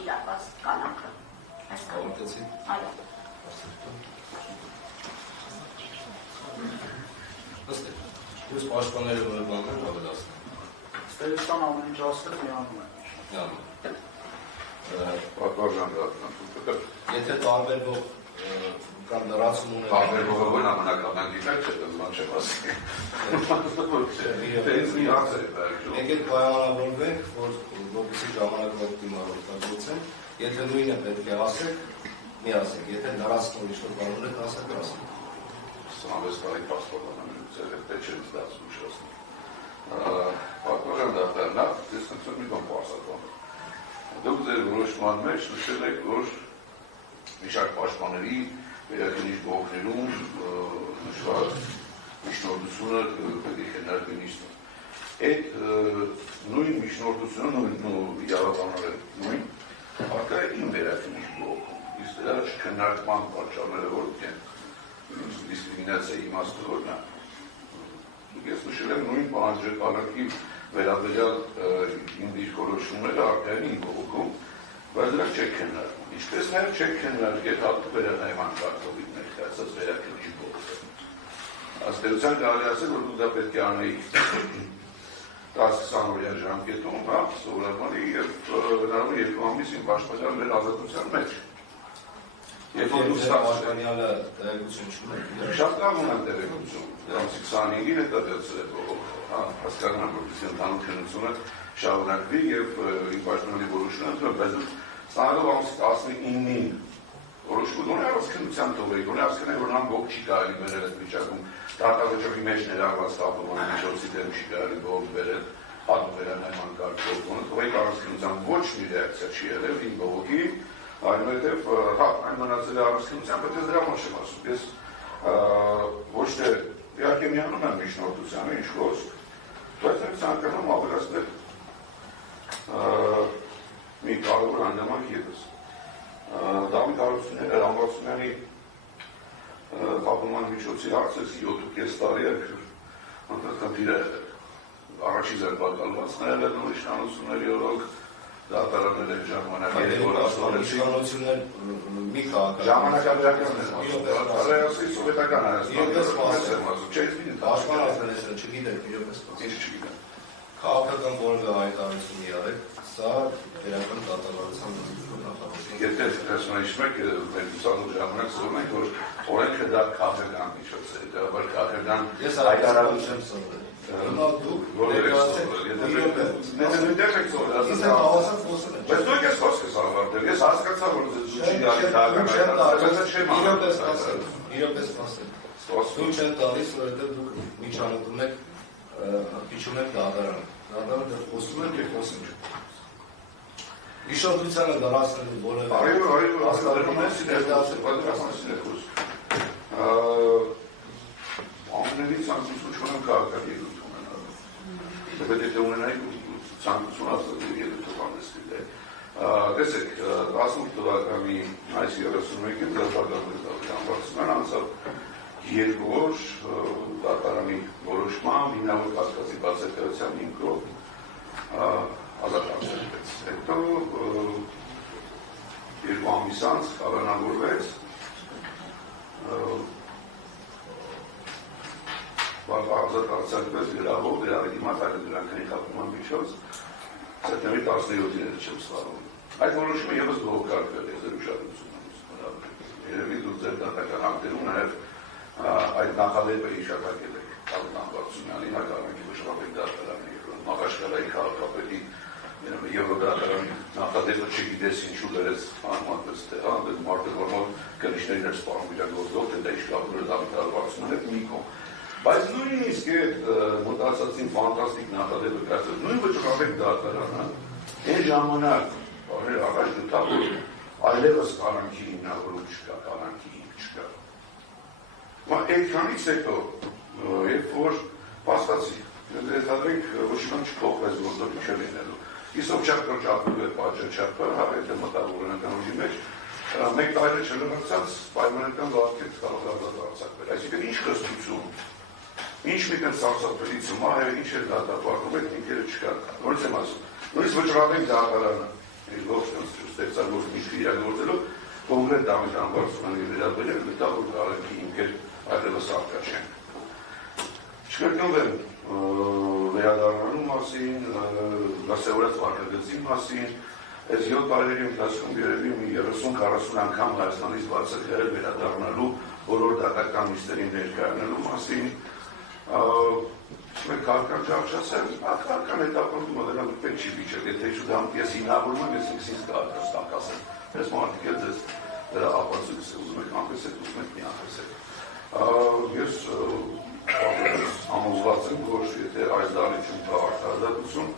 կիրակված կանանքը։ Հավատեցի։ Այո։ Ըստ ես պաշտպանները որ բաններ ավելացնեմ։ Ստերստան ամեն ինչ ասել միանում է։ Եթե տարբերվող կամ լրացում ունեն տարբերվողը որ ամենակարդան դիտակ չէ, դժվար չէ ասել։ Եկեք պայմանավորվենք, որ որպեսզի ժամանակը օպտիմալ օգտագործեն, եթե նույնը պետք է ասեք, մի ասեք, եթե լրացնող ինչ-որ բան ունեք, ասեք, ասեք։ Սանավես կարի պասպորտան ձեր հետ չէ ստացում շոսնի։ Պատմական դատարանա, ես նցում մի բան պարզական։ Դուք ձեր որոշման մեջ նշել եք, որ միշակ պաշտպաների վերակնիչ բողոքներում նշված միջնորդությունը պետք է քննարկվի նիստում։ Այդ նույն միջնորդությունը, նույն իրավաբանները նույն արկա է իմ վերակնիչ բողոքում։ Իսկ դրա քննարկման պատճառները որոնք են դիսկրիմինացիայի իմաստը որն է։ Ես նշել եմ նույն պահանջարկի վերաբերյալ իմ դիրքորոշումները արկա են իմ բողոքում, բայց դրանք չեք քննարկում։ Ինչպես նաև չեք քննարկել հատուկ վերանայման կարգովի ներկայացած վերակնիչ բողոքը։ Ըստ կարելի ասել, որ դու դա պետք է անեի 10-20 օրյա ժամկետում, հա, սովորաբար եւ հնարավոր 2 ամիս իմ պաշտպանյալ մեր ազատության մեջ։ Երբ որ դու պաշտպանյալը տեղեկություն չունեք, շատ լավ ունեն տեղեկություն, դրանց 25-ին է տվեցել բողոքը, հա, հասկանում եմ, որ ընդհանուր քննությունը շարունակվի եւ իմ պաշտպանյալի որոշումը ընտրել, բայց ստանալով ամսի 19-ին որոշում ունի առանցքնության թողեի, ունի հասկանալ, որ ամբողջ չի կարելի բերել այդ վիճակում, դատավճռի մեջ ներառված կապովանի միջոցի դեմ չի կարելի բողոք բերել, հատուկ վերանայման կարգով, թողեի առանցքնության ոչ մի ռեակցիա չի եղել իմ բողոքի, այնուհետև հա, այն մնացել է առանցքնության, բայց ես դրա մասին ասում, ես ոչ թե իհարկե միանում եմ միջնորդությանը, ինչ խոսք, բայց եմ ցանկանում ավելացնել մի կարևոր հանգամանք ևս։ Դավիթ Հարությունյանի խաբնման միջոցի հարցը 7.5 տարի է խնդիր է եղել։ Առաջի ձերբակալվածն է եղել իշխանությունների օրոք, դատարաններ են ժամանակների իշխանություններ մի քաղաքական ժամանակագրական սովետական չգիտեք, ինչ չգիտեմ։ Քաղաքական որևէ հայտարարություն եղեք, սա վերական դատավարության Եթե հիշում եք, մեր ուսանող ժամանակ սովորում ենք, որ օրենքը դա քաղաքական միջոց է, դա որ քաղաքական հայտարարություն եմ սովորել։ Հիմա դուք նույնտեղ եք սովորել, բայց դուք ես խոսք ես ավարտել, ես հասկացա, որ իրոպես ասել, դուք չեն տալիս, որովհետև դուք միջանոթում եք, պիչում եք դատարանը, դատարանը խոսում եք և խոսում եք։ Իշորդությանը դարասնելու որևէ ամենից ցանկություն չունեմ քաղաքական ելույթ ունենալու։ Բայց եթե ունենայի ցանկություն ասել ելույթով անցնել է։ Տեսեք, 18 թվականի այս 31-ին դատարանները անվարձման անցավ երկու օր դատարանի որոշմամբ հիմնավոր կասկածի բացակայության հիմքով ազատացվեց։ Հետո երկու ամիս անց կալանավորվեց ազատացվեց գրավով գրավի դիմաց այլ դրանքանի խախտման միջոց սեպտեմբերի 17-ին չեմ սպառում։ Այդ որոշումը ևս բողոքարկվել է ձեր ուշադրությունը։ Երևի դուք ձեր դատական ակտերում նաև այդ նախադեպը հիշատակել եք Դավիթ Հարությունյանի հակառակի վշռապետ դատարանի Մաղաշկալայի քաղաքապետի Եվրոդատարանի նախադեպը չգիտես ինչու դերեց անմատպես թե մարդը որոնք կնիշներին էր սպառում իրագործող, թե դա իշխավորը Դավիթ Հարությունյանը մի կողմ։ Բայց նույնիսկ այդ մտածածին ֆանտաստիկ նախադեպը կայացել, նույն վճռապետ դատարանը այն ժամանակ առաջ գտավ, որ այլևս կանանքի հիմնավորում չկա, կանանքի հիմք չկա։ Այդքանից հետո, երբ որ փաստացի, դերադենք ոչ մի չփոխվեց գործով ինչ լինելու։ Իսկ օբյեկտոր չափով է պատժաչափը, հավետ է մտավորական ուժի մեջ, մեկ տարի չլրացած պայմանական վարկեց կարող արձակվել։ Այսինքն ինչ կստություն, ինչ միտեն սարսափելի ծմահ է, ինչ է դատապարտում, այդ ինքերը չկա։ Նորից եմ ասում, նորից վճռապետ դատարանը, իր ողջունց ստեղծագործում իսկ իրագործելով կոնկրետ Դավիթ Համբարձումյանի վերաբերյալ մտավոր կարելի ինքեր այլևս արկա չեն։ Չկրկնվեմ վերադառնալու մասին, դասավորած վարկագծի մասին, այս 7 տարիների ընթացքում երևի մի 30-40 անգամ Հայաստանից բացել եղել վերադառնալու բոլոր դատական նիստերի ներկայանալու մասին, մենք հարկան ճարճացել, հարկան հետապնդումը դրանք պետք չի վիճել, եթե շուտ ես հիմնավորում եմ, ես ինքսից կարգաստանք ասեմ, ես մարդիկ էլ ձեզ դրա ապացույց ուզում եք անպեսեք, ուզում եք մի անպեսեք։ Ես համոզված եմ, որ եթե այս դարիճում կա արդարադատություն,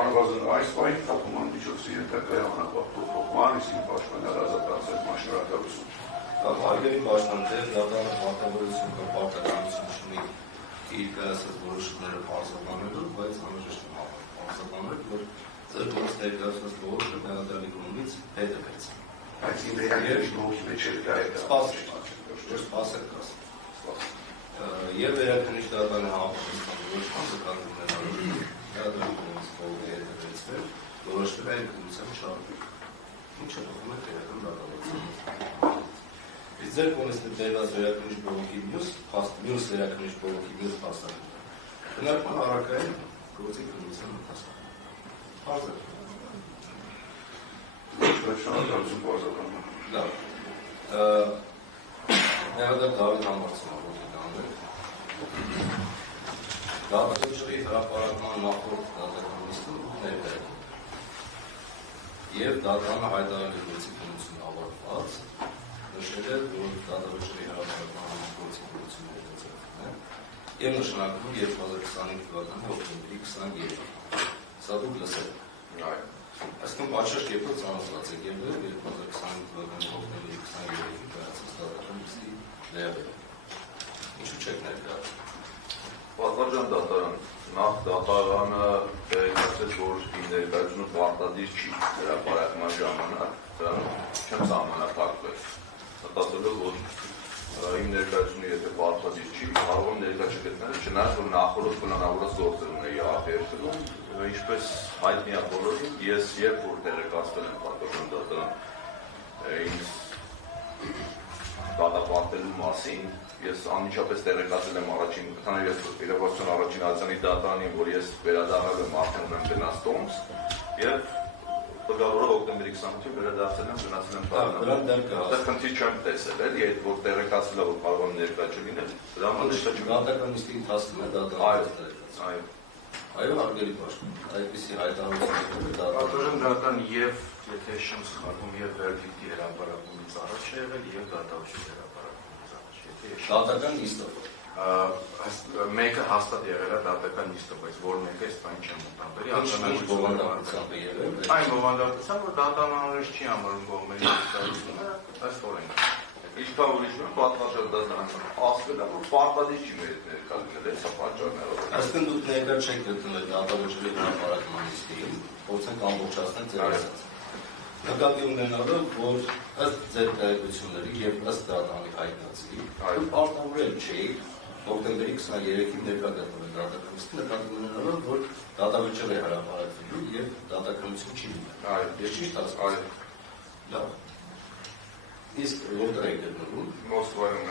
առնվազն այս պահին թափման միջոցի ենթակայ անապահովման, իսկ պաշտպանյալ ազատացել մաշնորհակալություն։ Հարգելի պաշտպան, դատարանը պարտավորություն կա պարտականություն չունի իր կայացած որոշումները պարզաբանելու, բայց անհրաժեշտ է պարզաբանել, որ ձեր կողմից ներկայացված որոշումը բնադրանի կողմից հետ է վերցել։ Բայց իմ վերակեշ բողքի մեջ էր կա այդ սպասեք ասել։ Եվ վերակնիշ դատարանի համապատասխան որոշման նկատմամբ դատարանի կողմից կողմի հետ է վերցվել, որոշվել այն կողմությամբ շարունակել։ Ինչը թվում է տեղական դատավորություն։ Իսկ ձեր կողմից դերված վերակնիշ բողոքի մյուս վերակնիշ բողոքի մյուս փաստարկները։ Բնական առարկային գործի քննության ընթացքում։ Պարզ է։ Շնորհակալություն բարձրացնում։ Լավ։ Ներդրել Դավիթ Համբարձումյանը ողջունել։ Դատավորի հրապարակման նախորդ դատական նիստում ներկայ եւ դատարանը հայտարարել գործի քննությունը ավարտված, նշել է, որ դատավորի հրապարակման գործի քննությունը հետաձգվում է եւ նշանակվում 2025 թվականի հոկտեմբերի 22։ Սա դուք լսել եք։ Այսինքն պատշաճ կերպով ծանոթացած եք եղել 2025 թվականի հոկտեմբերի 22-ի կայացած դատական նիստի վերաբերյալ։ Ինչու չեք ներկայացնում։ Պատվարժան դատարան, նախ դատարանը տեղեկացրեց, որ իմ ներկայությունը պարտադիր չի հրապարակման ժամանակ, դրան չեմ սահմանափակվել։ Մտածելով, որ իմ ներկայությունը եթե պարտադիր չի, կարող եմ ներկայ չգտնել, չնայած որ նախորդ պլանավորած գործեր ունեի արտերկրում, ինչպես հայտնի է բոլորին, ես երբ որ տեղեկացվել եմ պատվարժան դատարան ինձ դատապարտելու մասին, ես անմիջապես տեղեկացել եմ առաջին, քանի ես իրավասության առաջին արձանի դատարանին, որ ես վերադառնալ եմ արդեն եմ գնաց Տոմս, եւ տղավորը հոկտեմբերի 28-ին վերադարձել եմ գնացել եմ Տոմս։ Դա քննի չեմ տեսել, էլի այդ որ տեղեկացել որ կարող եմ ներկա չլինել, դրա համար դատական նիստի ընթացքում է դատարանը։ Այո, հարգելի պաշտպան, այդպիսի հայտարարությունները Պատվարժան դատարան եւ եթե շեմ սխալվում եւ վերդիկտի հրապարակումից առաջ է եղել եւ դատավորի հրապարակումից առաջ։ Դատական նիստով։ Մեկը հաստատ եղել է դատական նիստով, բայց որ մեկը այս բան չեմ մտաբերի, բովանդակությամբ է եղել։ Այն բովանդակությամբ, որ դատարանը անհրաժեշտ չի համարում կողմերի ներկայությունը, այս օրենք։ Ինչքան ուրիշ պատվարժան դատարանը ասվել է, որ պարտադիր չի մեր ներկայացնել այս պատճառներով։ Այսինքն դուք ներկա չեք գտնել դատավորի հրապարակման նիստին, փորձենք ամբողջացնել ձեր ասած։ Նկատի ունենալով, որ ըստ ձեր տեղեկությունների եւ ըստ դատարանի հայտնածի, պարտավորել չէի հոկտեմբերի 23-ին ներկա գտնվել դատական նիստին, նկատի ունենալով, որ դատավորի հրապարակվելու եւ դատականություն չի լինել։ Այո, ես ճիշտ ասացի։ Լավ։ Իսկ որտեղ եք գտնվում։ Մոսկվայում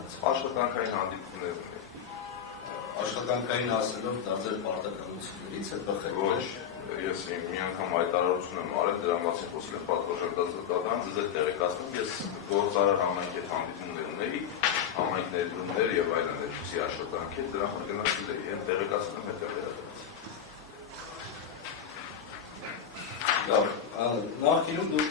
եմ։ Աշխատանքային հանդիպումներ ունեի։ Աշխատանքային ասելով դա ձեր պարտականություններից է բխել։ Ոչ, ես մի անգամ հայտարարություն եմ արել, դրա մասին խոսել եմ պատվարժան դատարան, ձեզ տեղեկացնում, ես գործարար համայնքի հետ հանդիպումներ ունեի, համայնք ներդրումներ եւ այլն այդպիսի աշխատանքի, դրա համար գնացել էի, այն տեղեկացնում եմ հետո վերադարձել։ Լավ, նախկինում դուք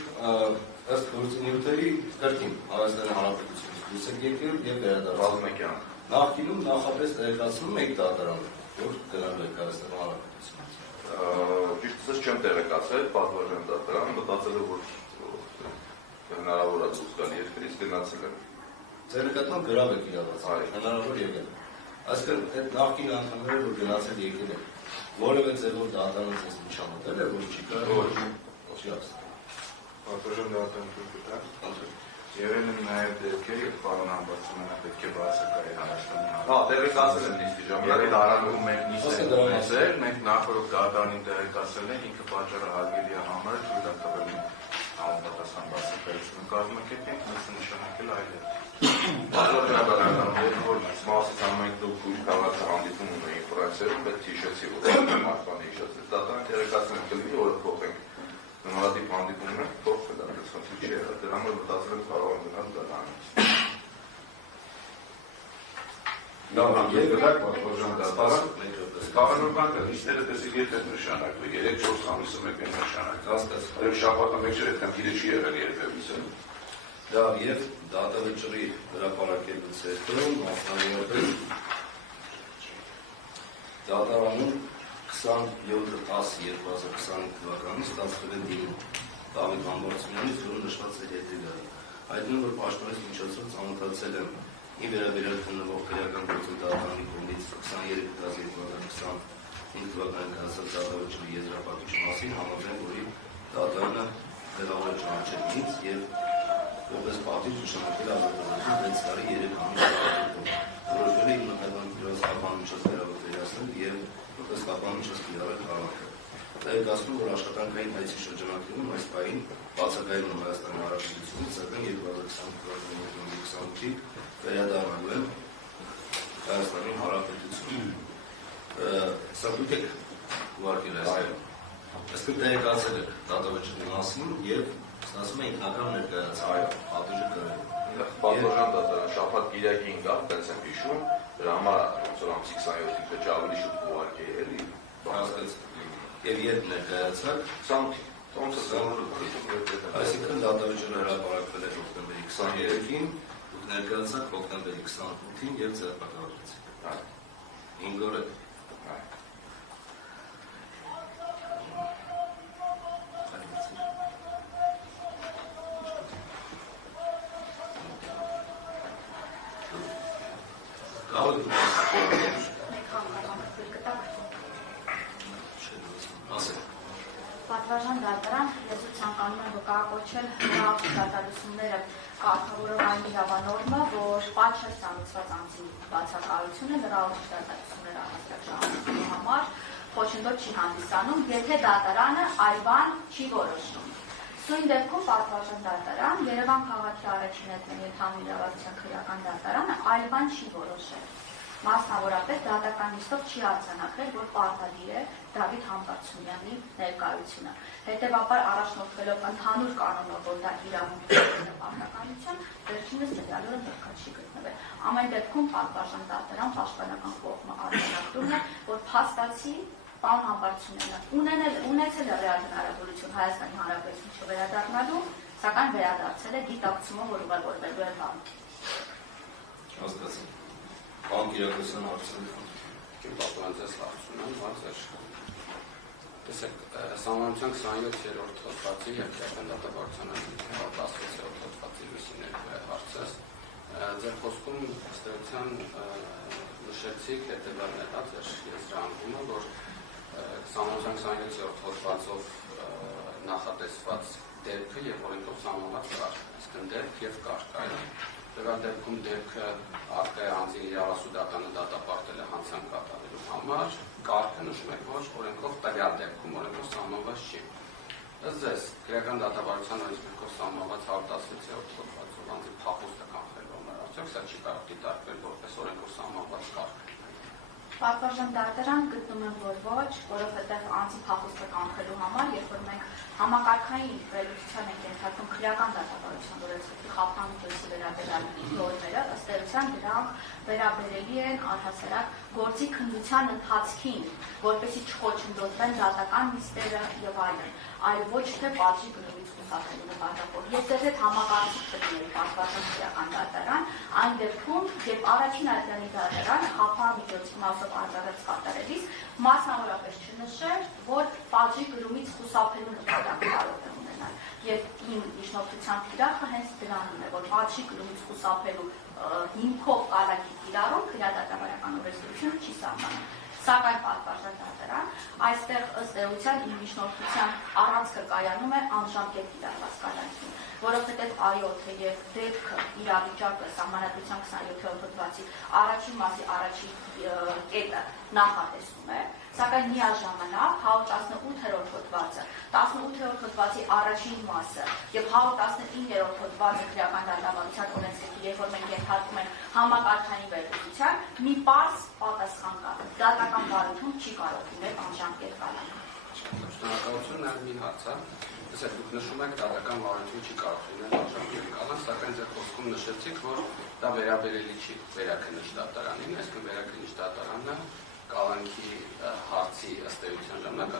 ըստ գործունեությունների կրկին Հայաստանի Հանրապետությունից դուրս եք եկել եւ վերադարձել։ Նախկինում նախապես տեղեկացնում եք դատարանը, որ գնալու եք Հայաստանի Հանրապետությունից։ Ճիշտ ասած չեմ տեղեկացել պատվարժան դատարան, մտածել եմ, որ հնարավոր է դուրս գալ երկրից, գնացել եմ։ Ձեր նկատմամբ գրավ եք իրավացել, հնարավոր եկել։ Այսինքն այդ նախկին անդամները, որ գնացել եկել եք, որևէ ձևով դատարանը ձեզ միջամտել է, որ չի կարող չի ասել։ Պատվարժան դատարան դուք գտա։ Եղել են նաև դեպքեր, երբ պարոն Համբարձումյանը պետք է բացակայի առաջնային Հա, տեղեկացել եմ նիստի ժամանակ։ Եղել առանցում մենք նիստել, մենք նախորդ դատարանին տեղեկացել ենք, ինքը պատճառը հարգելի է համարել, թույլ է տվել համապատասխան բացակայությունը կազմակերպենք, մենք նշանակել այլև։ Մասից ամեն դուք ուժ քաղաքը հանդիպում ունեի ինֆորմացիայում, բայց հիշեցի, որ մարդան հիշեցի։ Դատարան տեղեկացնել կլինի, որը փոխենք։ Նմանատիպ հանդիպում ենք, փոխ կդա, դες խնդիր չի եղել, դրա համար մտածել եմ կարող եմ գնալ դատարանից։ Լավ, գիտեք, պատվոժան դատարան, կանոնական նիստերը տեսեք երբ է նշանակվել, 3-4 ամիսը մեկ է նշանակվել։ Եվ շաբաթը մեկ չէր, այդքան գիրը չի եղել երբևիցե։ Լավ, եւ դատավճռի հրապարակելուց հետո մասնավորապես դատարանում 27/10/2020 թվականին ստացվել է դիմում Դավիթ Համբարձումյանից, որը նշված է հետևյալը. հայտնում որ պաշտոնից միջոցով ծանոթացել եմ ի վերաբերյալ քննվող քրեական գործընթացի կողմից 23/2025 թվականին կայացած դատավճռի եզրափակիչ մասին, համաձայն որի դատարանը հրավեր ճանաչել ինձ եւ որպես պատիժ նշանակել ազատազրկություն 6 տարի 3 ամիս կարգով։ Որոշվել է իմ նկատմամբ կապան միջոց վերաբերյալ եւ որպես կապան միջոց կիրառել քաղաքը։ Տեղեկացնում որ աշխատանքային հայցի շրջանակներում այս պահին բացակայում է Հայաստանի Հանրապետությունից, սակայն 2020 թվականի 28-ի վերադառնալու եմ Հայաստանի Հանրապետություն։ Սա դուք եք ուղարկել այստեղ։ Այստեղ տեղեկացել եք դատավճռի մասին եւ ստացվում է ինքնական ներկայացում պատիժը կրել։ Պատվոժան դատարան շաբաթ կիրակին գա, տենց եմ հիշում, դրա համար ոնց որ ամսի 27-ին պետք է ավելի շուտ ուղարկի էլի։ Եվ երբ ներկայացաք, 20-ը այսինքն դատավճռը հրապարակվել է հոկտեմբերի 23-ին, դուք ներկայացաք հոկտեմբերի 28-ին եւ ձերբակալվեցիք։ 5 օր է։ Պատվաժան դատարան, ես ու ցանկանում եմ վկայակոչել նրա դատալությունները կարգավորող այն իրավանորմը, որ պատշաճ ծանոթված անձի բացակայությունը նրա դատալությունները առանձնաժամանակի համար խոչընդոտ չի հանդիսանում, եթե դատարանը այլ բան չի որոշում։ Սույն դեպքում պատվաժան դատարան, Երևան քաղաքի առաջին ընդհանուր իրավասության քրեական դատարանը այլ բան չի որոշել։ Մասնավորապես դատական նիստով չի արձանագրել, որ պարտադիր է Դավիթ Համբարձումյանի ներկայությունը։ Հետևաբար առաջնորդվելով ընդհանուր կանոնով, որ դա իրավունք է պարտականություն, վերջինս դեպալորը ներկա չի գտնվել։ Ամեն դեպքում պատվաժան դատարան պաշտպանական կողմը արձանագրում է, որ փաստացի պարոն Համբարձումյանը ունեցել է ռեալ հնարավորություն Հայաստանի Հանրապետություն չվերադառնալու, սակայն վերադարձել է գիտակցումով, որ ուղևորվելու է բանկ։ Հասկացա։ Բանկ իրականության հարցը պատվանձես հարցում եմ, հարցեր։ Տեսեք, Սահմանության 27-րդ հոդվածի եւ քրեական դատավարության 16-րդ հոդվածի լույսի հարցը ձեր խոսքում ըստեյության նշեցիք հետևյալն է, ձեր եզրահանգումը, որ Սահմանության 27-րդ հոդվածով նախատեսված դեպքը եւ օրենքով սահմանված կարգ, այսինքն դեպք եւ կարգ այլ։ Դրա դեպքում դեպքը արկա է անձին իրավասուդականը դատապարտել է հանցանք կատարելու համար, կարգը նշում է, որ օրենքով տվյալ դեպքում օրենքով սահմանված չի։ Ըստ ձեզ, քրեական դատավարության օրենքով սահմանված 116-րդ հոդվածով անձի փախուստը կանխելու համար, արդյոք սա չի կարող դիտարկվել որպես օրենքով սահմանված կարգ։ Պատվաժան դատարան գտնում եմ, որ ոչ, որովհետև անձի փախուստը կանխելու համար, երբ որ մենք համակարգային վերլուծության ենք ենթարկում քրեական դատավարության օրենսգրքի խափանոցի վերաբերյալ նորմերը, ըստ էության դրանք վերաբերելի են առհասարակ գործի քննության ընթացքին, որպեսզի չխոչընդոտվեն դատական նիստերը եւ այլն, այլ ոչ թե պատժի գնումից խուսափելու նպատակով։ Ես ձեզ հետ համակարգիչ կդնեի պատվաժան քրեական դատարան, այն դեպքում, երբ առաջին ալյանի դատարանը խափանոցի մասով արձարեց կատարելիս, մասնավորապես չնշեր, որ պատժի գրումից խուսափելու նպատակ կարող է ունենալ։ Եվ իմ իշխանության թիրախը հենց դրանն է, որ պատժի գրումից խուսափելու հիմքով կալակի կիրառում քրեադատավարական օրենսդրությունը չի սահմանում։ Սակայն պատվարժան դատարան այստեղ ըստ էության իմ միջնորդության առանցքը կայանում է անժամկետ կիրառված կալանքին, որովհետև այո, թեև դեպքը իրավիճակը Սահմանադրության 27-րդ հոդվածի առաջին մասի առաջին կետը նախատեսում է, սակայն միաժամանակ 118-րդ հոդվածը, 18-րդ հոդվածի առաջին մասը եւ 119-րդ հոդվածը քրեական դատավարության օրենսգրքի, երբ որ մենք ենթարկում ենք համակարգային վերլուծության, մի պարզ պատասխան կա. դատական բարություն չի կարող լինել անժամկետ կալանք։ Շնորհակալություն, նաև մի հարց է։ Տեսեք, դուք նշում եք դատական բարություն չի կարող լինել անժամկետ կալանք, սակայն ձեր խոսքում նշեցիք, որ դա վերաբերելի չի վերաքննիչ դատարանին, այսինքն վերաքննիչ դատարանը կալանքի հարցի ըստ էության ժամանակ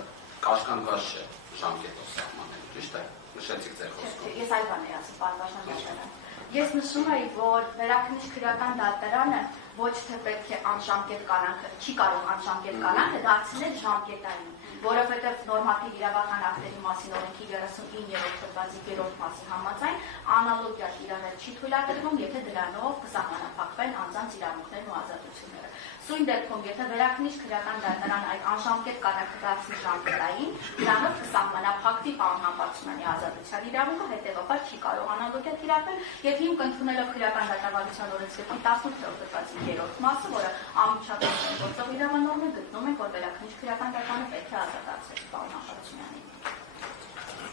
կաշկանդված չէ ժամկետով սահմանելու, ճիշտ է։ Նշեցիք ձեր խոսքում։ Ես այլ բան եմ ասում, պատվարժան դատարան։ Ես նշում էի, որ վերաքննիչ քրեական դատարանը ոչ թե պետք է անժամկետ կալանքը, չի կարող անժամկետ կալանքը դարձնել ժամկետային, որովհետև նորմատիվ իրավական ակտերի մասին օրենքի 39-րդ հոդվածի 3-րդ մասի համաձայն անալոգիա իրավեր չի թույլատրվում, եթե դրանով կսահմանափակվեն անձանց իրավունքներն ու ազատությունները։ Սույն դեպքում, եթե վերաքննիչ քրեական դատարան այդ անժամկետ կալանքը դարձնի ժամկետային, դրանով կսահմանափակվի պահանջապատասխանի ազատության իրավունքը, հետևաբար չի կարող անալոգիա կիրառվել, եւ հիմք ընդունելով քրեական դատավարության օրենսգրքի 18-րդ հոդվածի 3-րդ մասը, որը անմիջապես գործող իրավանորմ է, գտնում ենք, որ վերաքննիչ քրեական դատարանը պետք է ազատացնել պարոն Ախարությունյանին։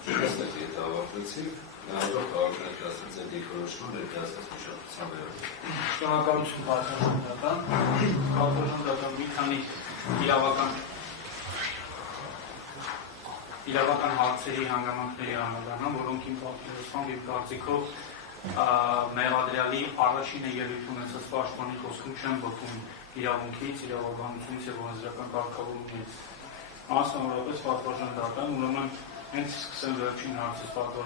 Այստեղ եթե ավարտեցիք, հաջորդ քաղաքներկայացած այդ երկրորդ ներկայացած մշակության վերաբերյալ։ Շնորհակալություն պատվարժան դատարան։ Պատվարժան դատարան մի քանի իրավական հարցերի հանգամանքների անդրադառնամ, որոնք իմ պատկերացմամբ եւ կարծիքով մեղադրյալի առաջինը ելույթ ունեցած պաշտպանի խոսքում չեն բխում իրավունքից, իրավաբանությունից եւ օրենսդրական կարգավորումից։ Մասնավորապես պատվարժան դատարան, ուրեմն հենց սկսեմ վերջին հարցից պատվարժան